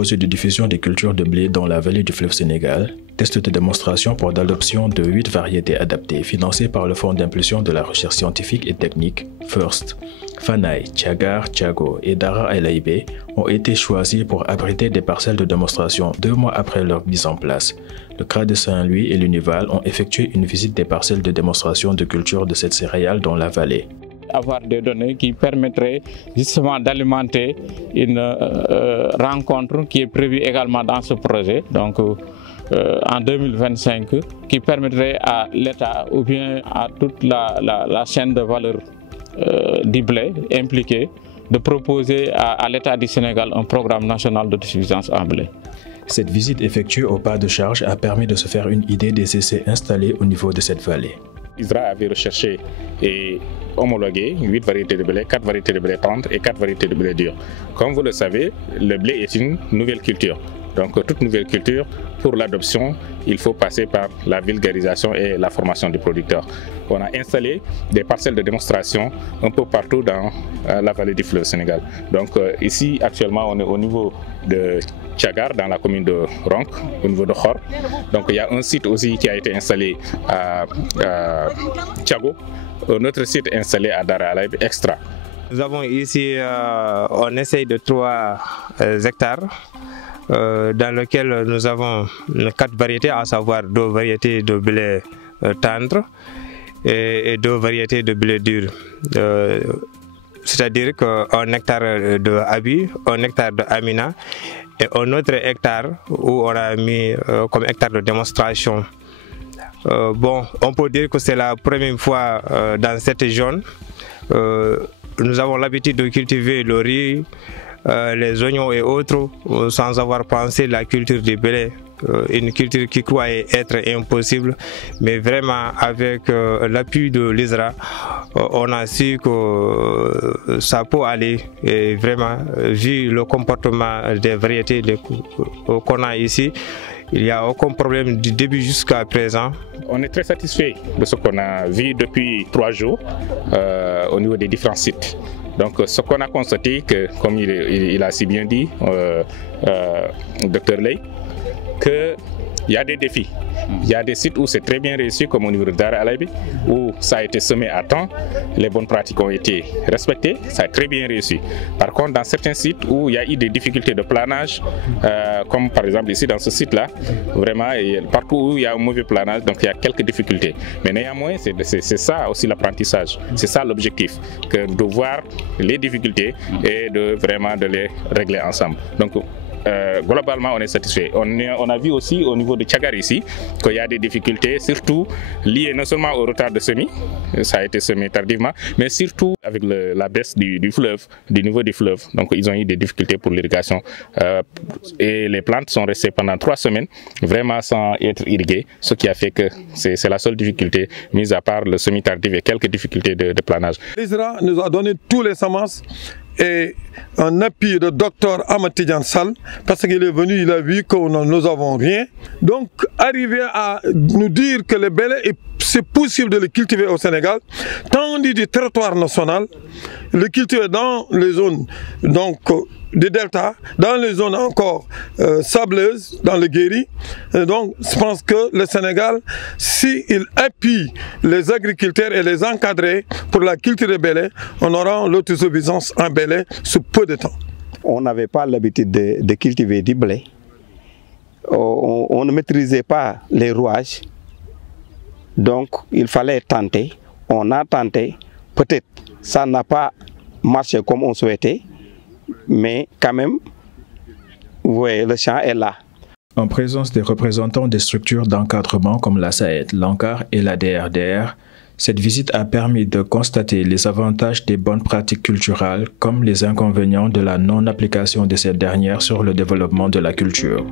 projet de diffusion des cultures de blé dans la vallée du fleuve Sénégal, test de démonstration pour l'adoption de 8 variétés adaptées financées par le Fonds d'impulsion de la recherche scientifique et technique, FIRST. Fanaï, Tchagar, Tchago et Dara El Aïbé ont été choisis pour abriter des parcelles de démonstration 2 mois après leur mise en place. Le CRA de Saint-Louis et l'Unival ont effectué une visite des parcelles de démonstration de culture de cette céréale dans la vallée. Avoir des données qui permettraient justement d'alimenter une rencontre qui est prévue également dans ce projet, donc en 2025, qui permettrait à l'État ou bien à toute la chaîne de valeur du blé impliqué de proposer à l'État du Sénégal un programme national d'autosuffisance en blé. Cette visite effectuée au pas de charge a permis de se faire une idée des essais installés au niveau de cette vallée. ISRA avait recherché et homologué 8 variétés de blé, 4 variétés de blé tendre et 4 variétés de blé dur. Comme vous le savez, le blé est une nouvelle culture. Donc toute nouvelle culture, pour l'adoption, il faut passer par la vulgarisation et la formation du producteur. On a installé des parcelles de démonstration un peu partout dans la vallée du fleuve Sénégal. Donc ici, actuellement, on est au niveau de Tchagar, dans la commune de Ronk, au niveau de Khor. Donc il y a un site aussi qui a été installé à Tchago, un autre site installé à Dara El Aïbé Extra. Nous avons ici, on essaye de 3 hectares. Dans lequel nous avons 4 variétés, à savoir 2 variétés de blé tendre et 2 variétés de blé dur. C'est-à-dire qu'un hectare de Abi, un hectare de Amina et un autre hectare où on a mis comme hectare de démonstration. Bon, on peut dire que c'est la première fois dans cette zone. Nous avons l'habitude de cultiver le riz, les oignons et autres, sans avoir pensé la culture du blé, une culture qui croyait être impossible, mais vraiment avec l'appui de l'ISRA, on a su que ça peut aller, et vraiment, vu le comportement des variétés qu'on a ici, il n'y a aucun problème du début jusqu'à présent. On est très satisfait de ce qu'on a vu depuis 3 jours au niveau des différents sites. Donc ce qu'on a constaté, que, comme il a si bien dit, Dr Ley, qu'il y a des défis. Il y a des sites où c'est très bien réussi, comme au niveau de Dara El Aïbé, où ça a été semé à temps, les bonnes pratiques ont été respectées, ça a très bien réussi. Par contre, dans certains sites où il y a eu des difficultés de planage, comme par exemple ici dans ce site-là, vraiment, partout où il y a un mauvais planage, donc il y a quelques difficultés. Mais néanmoins, c'est ça aussi l'apprentissage, c'est ça l'objectif, de voir les difficultés et vraiment de les régler ensemble. Donc, globalement, on est satisfait. On a vu aussi au niveau de Tchagar ici qu'il y a des difficultés, surtout liées non seulement au retard de semis, ça a été semé tardivement, mais surtout avec la baisse du fleuve, du niveau du fleuve. Donc ils ont eu des difficultés pour l'irrigation et les plantes sont restées pendant 3 semaines vraiment sans être irriguées, ce qui a fait que c'est la seule difficulté, mis à part le semis tardif et quelques difficultés de planage. L'ISRA nous a donné tous les semences et un appui de Dr Ahmed Tidiane Sall, parce qu'il est venu, il a vu que nous n'avons rien. Donc, arriver à nous dire que le blé, c'est possible de le cultiver au Sénégal, tandis du territoire national, le cultiver dans les zones donc, des deltas, dans les zones encore sableuses, dans le Guéry. Donc, je pense que le Sénégal, s'il appuie les agriculteurs et les encadrer pour la culture de blé, on aura l'autosuffisance en blé sous peu de temps. On n'avait pas l'habitude de cultiver du blé. On ne maîtrisait pas les rouages. Donc, il fallait tenter. On a tenté. Peut-être ça n'a pas marché comme on souhaitait. Mais quand même, vous voyez, le champ est là. En présence des représentants des structures d'encadrement comme la SAED, l'ANCAR et la DRDR, cette visite a permis de constater les avantages des bonnes pratiques culturelles comme les inconvénients de la non-application de ces dernières sur le développement de la culture.